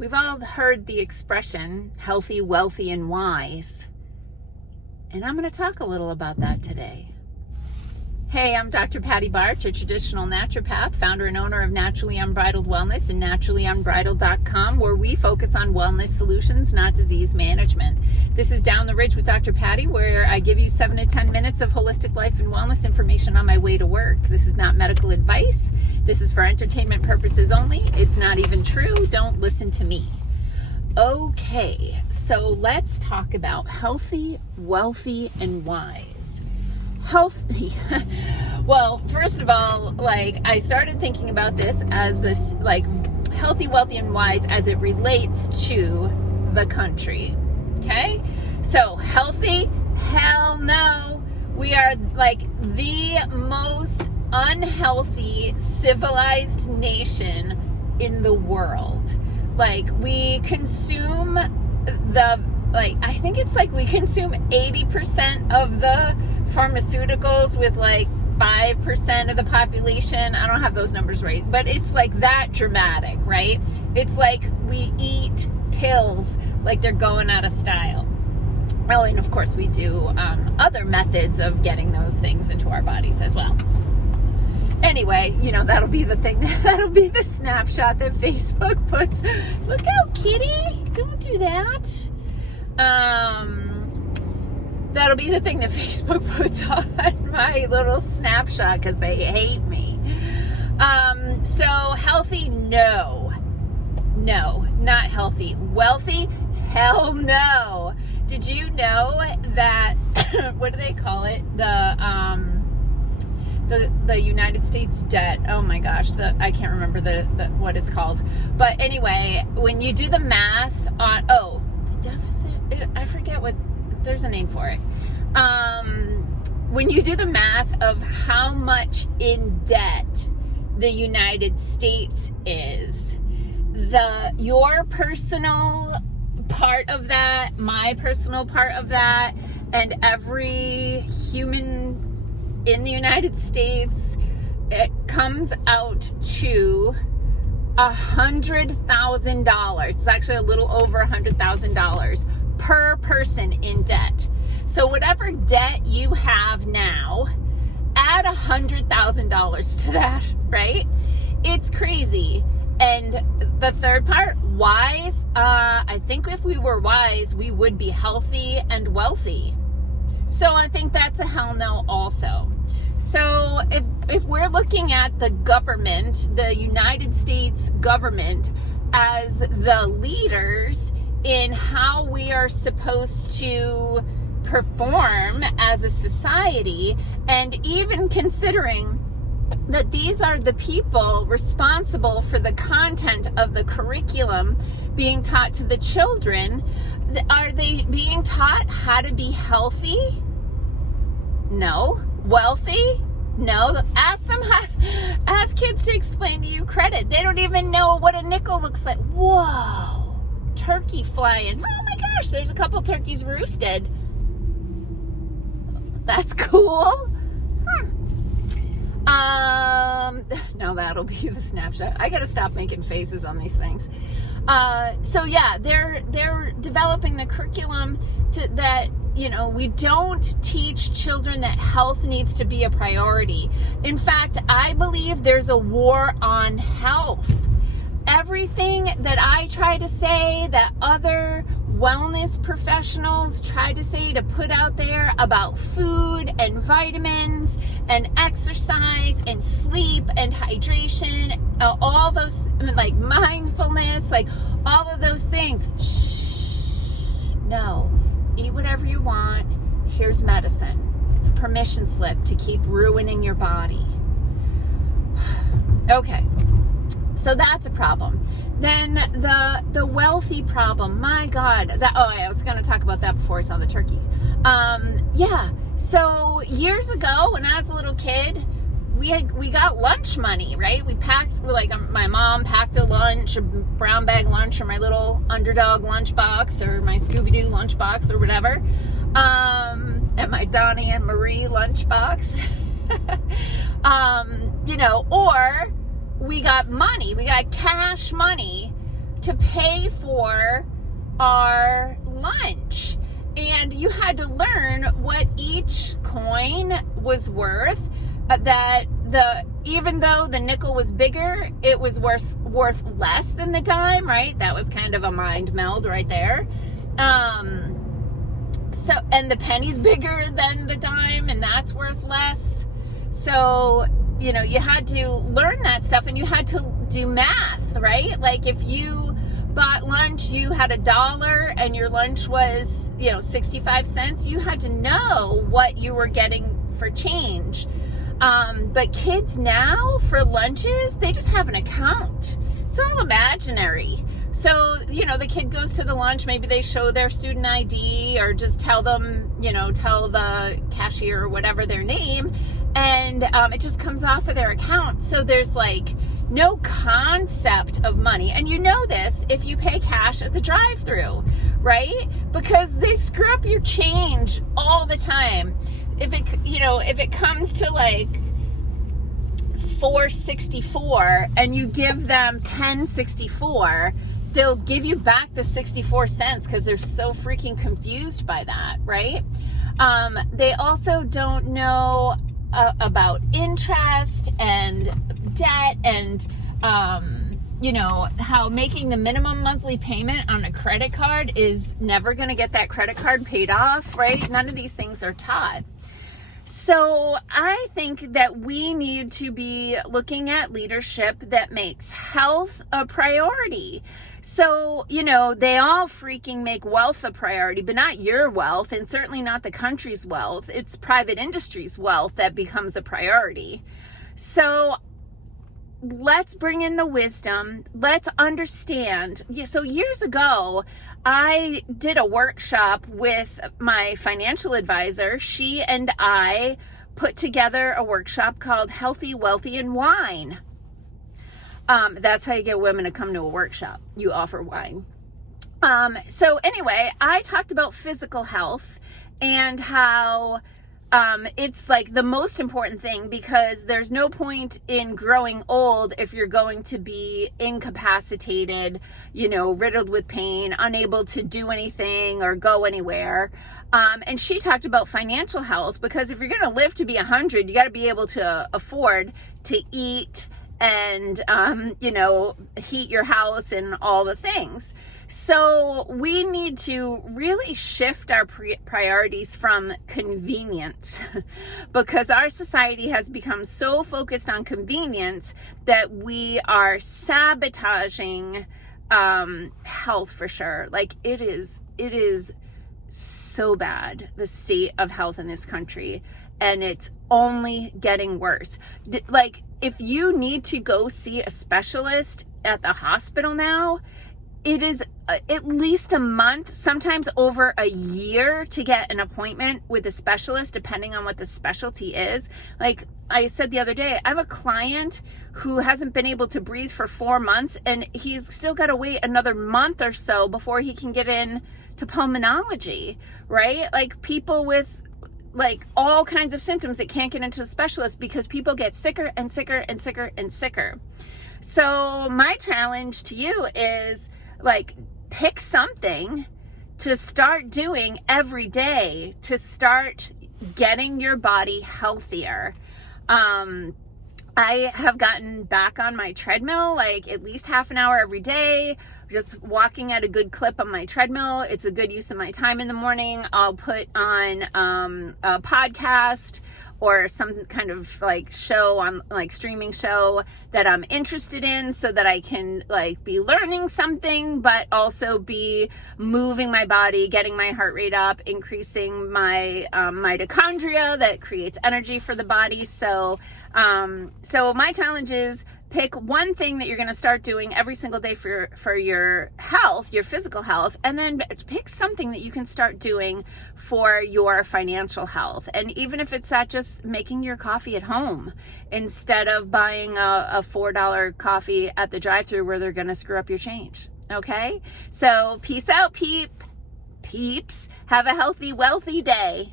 We've all heard the expression healthy, wealthy, and wise. And I'm going to talk a little about that today. Hey, I'm Dr. Patty Barch, a traditional naturopath, founder and owner of Naturally Unbridled Wellness and naturallyunbridled.com, where we focus on wellness solutions, not disease management. This is Down the Ridge with Dr. Patty, where I give you 7 to 10 minutes of holistic life and wellness information on my way to work. This is not medical advice. This is for entertainment purposes only. It's not even true. Don't listen to me. Okay, so let's talk about healthy, wealthy, and wise. Healthy. Well, first of all, I started thinking about this as this, healthy, wealthy, and wise as it relates to the country. Okay? So, healthy? Hell no. We are the most unhealthy, civilized nation in the world. We consume I think it's we consume 80% of the pharmaceuticals with 5% of the population. I don't have those numbers right, but it's that dramatic, right? It's we eat pills they're going out of style. Oh, and of course we do other methods of getting those things into our bodies as well. Anyway, that'll be the thing. That'll be the snapshot that Facebook puts. Look out, kitty. Don't do that. That'll be the thing that Facebook puts on my little snapshot because they hate me. So healthy, no, not healthy. Wealthy, hell no. Did you know that, what do they call it? The United States debt. Oh my gosh, I can't remember the what it's called. But anyway, when you do the math on the deficit, I forget what, there's a name for it. When you do the math of how much in debt the United States is, your personal part of that, my personal part of that, and every human in the United States, it comes out to $100,000. It's actually a little over $100,000 per person in debt. So whatever debt you have now, add $100,000 to that, right? It's crazy. And the third part, wise, I think if we were wise, we would be healthy and wealthy. So I think that's a hell no also. So if we're looking at the government, the United States government, as the leaders in how we are supposed to perform as a society, and even considering that these are the people responsible for the content of the curriculum being taught to the children, are they being taught how to be healthy? No. Wealthy? No. Ask kids to explain to you credit. They don't even know what a nickel looks like. Whoa. Turkey flying. Oh my gosh, there's a couple turkeys roosted. That's cool. No, that'll be the snapshot. I gotta stop making faces on these things. So yeah, they're developing the curriculum that we don't teach children that health needs to be a priority. In fact, I believe there's a war on health. Everything that I try to say, that other wellness professionals try to say, to put out there about food and vitamins and exercise and sleep and hydration, all those, mindfulness, all of those things. Shh, no. Eat whatever you want. Here's medicine. It's a permission slip to keep ruining your body. Okay. So that's a problem. Then the wealthy problem. My God. I was going to talk about that before I saw the turkeys. Yeah. So years ago, when I was a little kid, we got lunch money, right? We packed, my mom packed a lunch, a brown bag lunch, or my little Underdog lunch box, or my Scooby-Doo lunch box, or whatever, and my Donnie and Marie lunch box. Or we got money, we got cash money to pay for our lunch. And you had to learn what each coin was worth, even though the nickel was bigger, it was worth less than the dime, right? That was kind of a mind meld right there. And the penny's bigger than the dime, and that's worth less. So, you had to learn that stuff, and you had to do math, right? Like if you bought lunch, you had $1 and your lunch was, 65 cents. You had to know what you were getting for change. But kids now for lunches, they just have an account. It's all imaginary. So, the kid goes to the lunch, maybe they show their student ID or just tell them, tell the cashier or whatever their name, and it just comes off of their account. So there's no concept of money. And this if you pay cash at the drive-thru, right? Because they screw up your change all the time. If it comes to $4.64 and you give them $10.64, they'll give you back the 64 cents because they're so freaking confused by that, right? They also don't know about interest and debt and, how making the minimum monthly payment on a credit card is never going to get that credit card paid off, right? None of these things are taught. So I think that we need to be looking at leadership that makes health a priority. So, they all freaking make wealth a priority, but not your wealth, and certainly not the country's wealth. It's private industry's wealth that becomes a priority. So let's bring in the wisdom. Let's understand. So years ago, I did a workshop with my financial advisor. She and I put together a workshop called Healthy, Wealthy, and Wine. That's how you get women to come to a workshop. You offer wine. So anyway, I talked about physical health and how it's the most important thing, because there's no point in growing old if you're going to be incapacitated, riddled with pain, unable to do anything or go anywhere. And she talked about financial health, because if you're going to live to be 100, you got to be able to afford to eat and, heat your house and all the things. So we need to really shift our priorities from convenience because our society has become so focused on convenience that we are sabotaging health for sure. It is so bad, the state of health in this country, and it's only getting worse. If you need to go see a specialist at the hospital now, it is at least a month, sometimes over a year, to get an appointment with a specialist, depending on what the specialty is. Like I said the other day, I have a client who hasn't been able to breathe for 4 months, and he's still got to wait another month or so before he can get in to pulmonology, right? People with all kinds of symptoms that can't get into a specialist because people get sicker and sicker and sicker and sicker. So my challenge to you is pick something to start doing every day to start getting your body healthier. I have gotten back on my treadmill at least half an hour every day, just walking at a good clip on my treadmill. It's a good use of my time in the morning. I'll put on a podcast or some kind of show on streaming show that I'm interested in, so that I can be learning something, but also be moving my body, getting my heart rate up, increasing my mitochondria that creates energy for the body. So my challenge is pick one thing that you're going to start doing every single day for your health, your physical health, and then pick something that you can start doing for your financial health. And even if it's just making your coffee at home instead of buying a $4 coffee at the drive-thru where they're going to screw up your change. Okay? So peace out, peeps. Have a healthy, wealthy day.